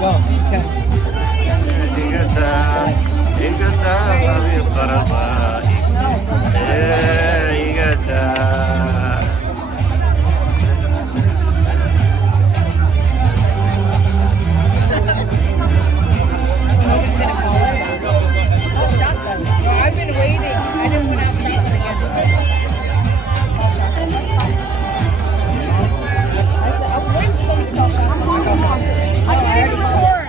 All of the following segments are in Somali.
Go. إيجاتا حبيب قربائي إيجاتا I've been waiting. I didn't want to have shotgun again. I said, I'm waiting for someone to call shotgun. I can't even record.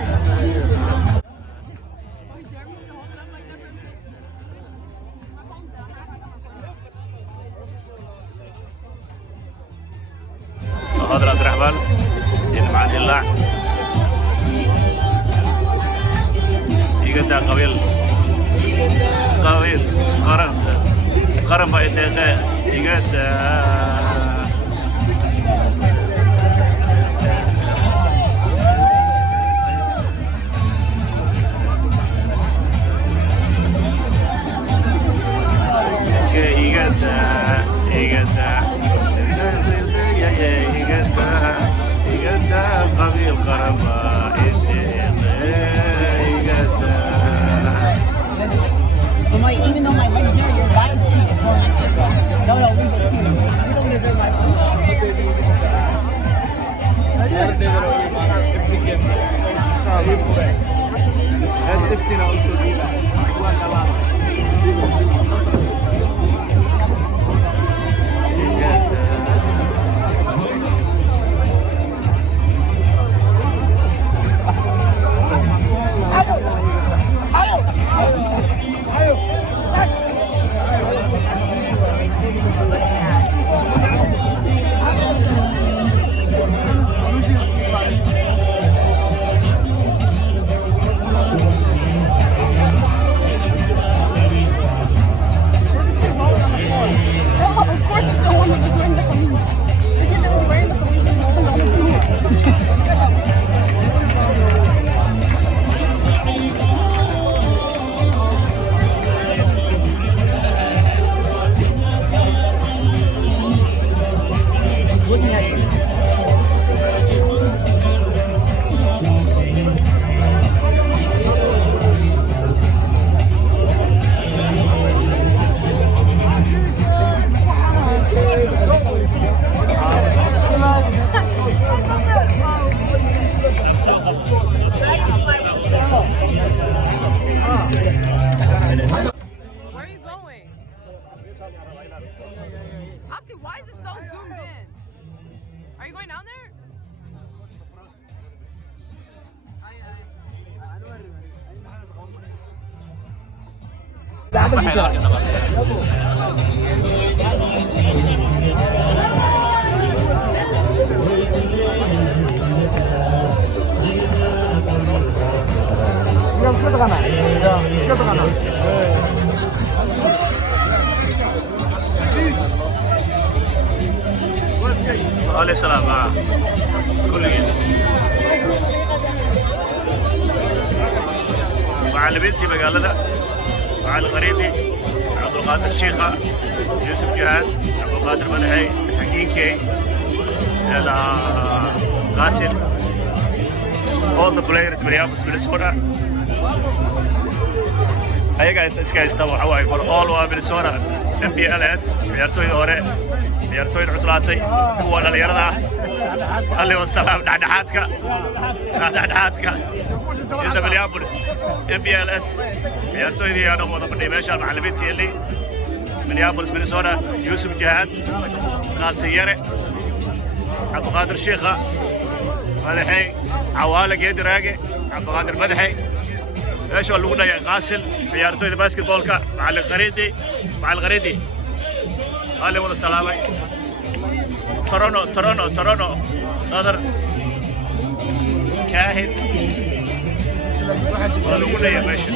غادر عبد الرحمن دين مع الله يقطع قبيل قرن بايتك يقطع قبيل قربا So my, even though my leg's there, your body's cheating for me. No, leave it here. You don't deserve my food. Why is it so zoomed in? Are you going down there? عليه السلام كل جيل مع بنتي مقالدة مع الغريبي عبد القادر الشيخة يوسف جهاد عبد القادر مدحي حقيقي غاسل all the players Minneapolis Minnesota ayaga iska haysta waxa waaye for all waa Minnesota MPLS ciyaartooyda hore ciyaartooyda cuslaatay kuwa dhalinyarada ah alle wasalaam dhexdhexaadka inta Minneapolis MPLS ciyaartooydii aan wada fadhiyo meesha macallimiintii ilay Minneapolis Minnesota Yusuf Jihad qaasiyare Abdulqaadir Sheekha madaxay عوالة جيد راجع عبد القادر مدحي ايش اللي قلنا يا غاسل عيارتوي الباسكت بول كا مع الغريدي قال لي والله السلامة ترونو نظر كاهن والله قلنا يا باشا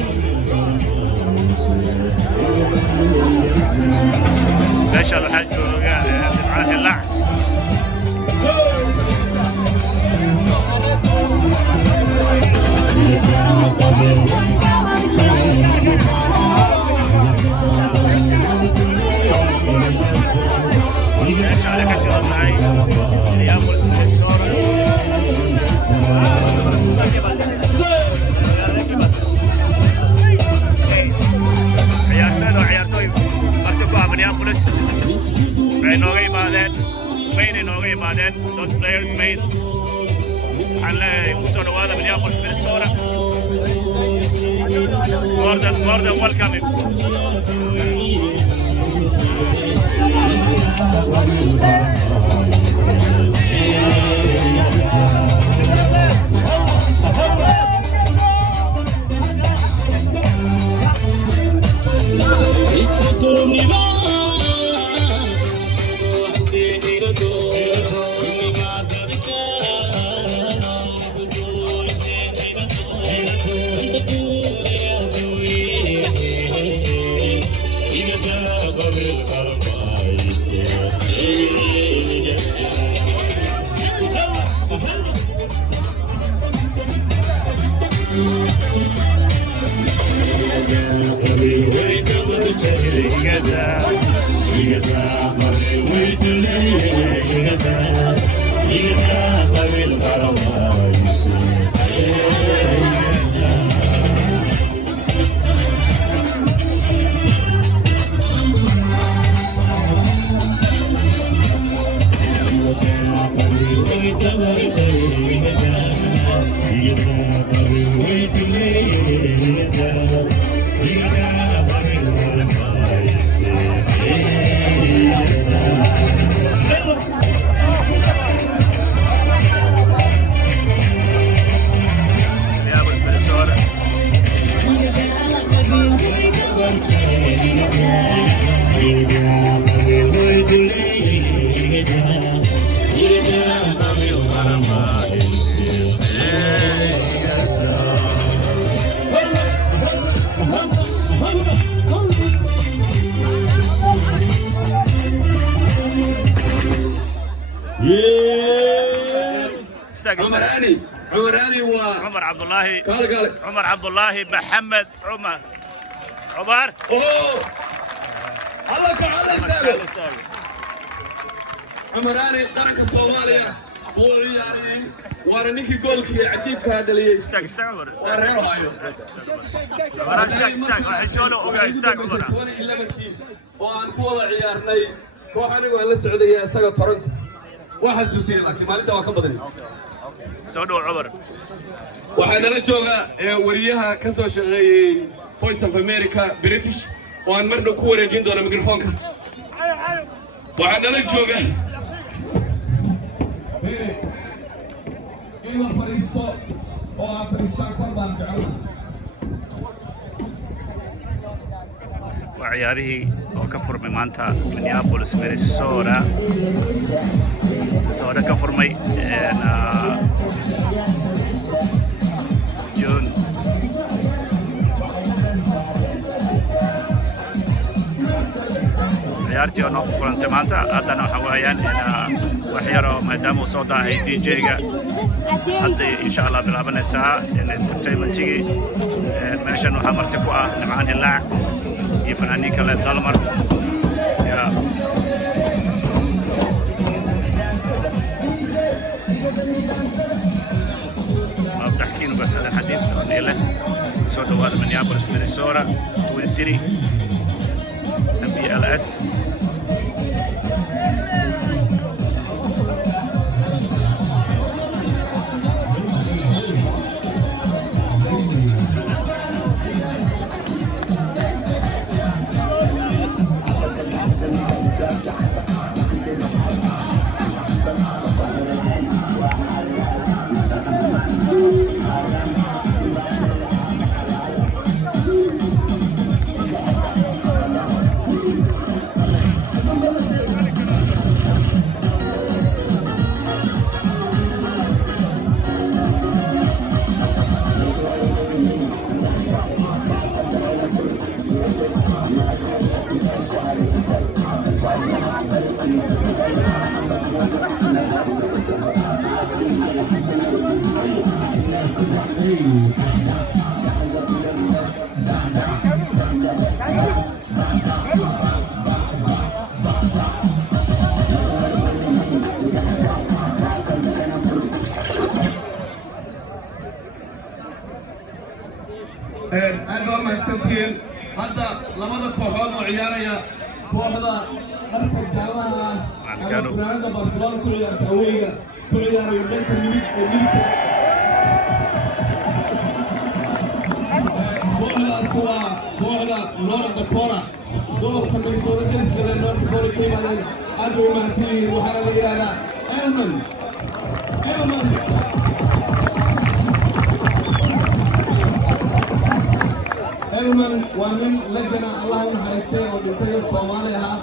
باشا الحاج معاه اللعب معي imaadeen those players made waxaan leeyahay ku soo dhawaada Minneapolis Minnesota more than welcoming. عمر عبد الله محمد عمر عمراني قرنك الصومالية وعياري وارنيكي جولكي عجيب كهذا اللي استغفر وريرو هايو وأنا كولا عيارني كوحني ولا السعودية سجى تورنتو وحسوسي لكن ما أنت واقف بدني سودو عمر waxaan la joogaa wariyaha ka soo shaqeeyay Voice of America British waan marna ku wareejin doona mikrofoonka waxaan la joogaa in la fariisto oo Afghanistan ku baan jecel وعياري oo ka furmay maanta Minneapolis Minnesota soo ka furmay ciyaartii oo noo furantay maanta haddana waxa weeyaan wax yar oo maadaama uu soo daahay DJ-ga hadda insha Allah bilaabanaysaa entertainment-igi meeshan waxaa marti ku ah Nimcaan Hilaac iyo fanaaniin kale Dalmar بحكينا بس هذا الحديث له سو دوار Minneapolis Minnesota Twin City MPLS أنا ما أحسن هذا لما ذا كوحون وعياريا كوحدا marka jaalaha ama furaanada Barcelona ku ciyaarta awayga ku ciyaarayo dhanka midigta kooxda North Dakota gobolka Minnesota Delstada North Dakota ka yimaadeen aad u mahadsanyihiin waxaana la yidhahdaa Elman waa nin lejana Allah u naxariistay oo dhintay Soomaali ahaa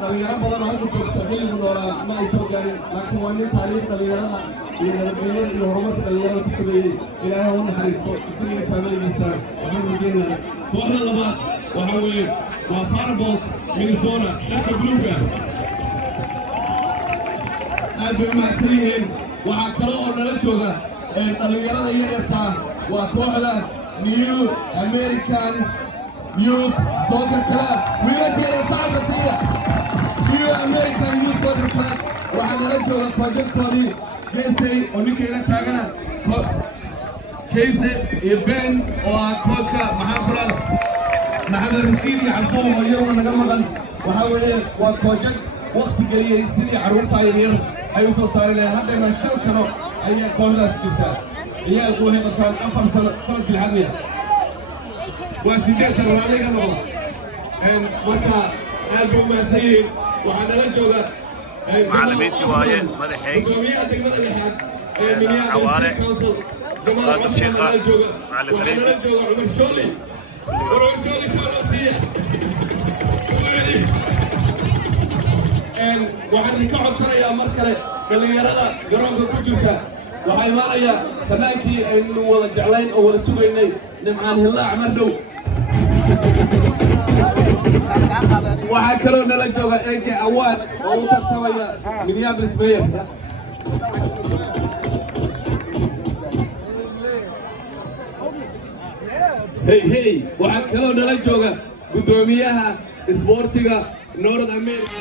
dhalinyaro badan oo halka joogta xilligu noolaa ma ay soo gaarin laakiin waa nin taariikh dhalinyarada iyo nabadgelyada iyo horumarka dhalinyarada ku sugayey ilaahay u naxariisto isagii faamiligiisa waxaan rajeynayaa kooxda labaad waxaa weeye waa Firebolt Minnesota dhanka buluuga aad bay mahadsan yihiin waxaa kale oo nala jooga dhalinyarada yaryarka waa kooxda New American Youth Soccer Club. wiilasheeda sacabka siiya New American Youth Soccer Club waxaa nala jooga projectkoodii Geesay oo ninka ila taagana Keise iyo Ben oo ah koodka maxaa kulan Maxamed Rashiid iyo Cabduul oo iyaguna naga maqan waxaa weeye waa project waqti geliyey sidii carruurta yaryar ay u soo saari lahayd haddana 5 sano ayaa kooxdaas jirtaa ciyaalku waxay qabtaan 4 sano sanadkii xadmiya waa 8 sano laaliga noqdo marka aad buu mahadsan yihiin waxaa nala jooga macallimiintii waaye madaxay xawaare قاد الشيخ معلم فريد عمر شولي waxaan ka codsanayaa mar kale dhalinyarada garoonka ku jirta waxaa imaanaya fanaankii aynu wada jeclayn oo wada sugaynay nimcaan hillaac mardhow waxaa kaloo nala jooga AJ Awaad oo u tartamaya Minneapolis Mayor hey waxaa kaloo nala jooga gudoomiyaha isboortiga North America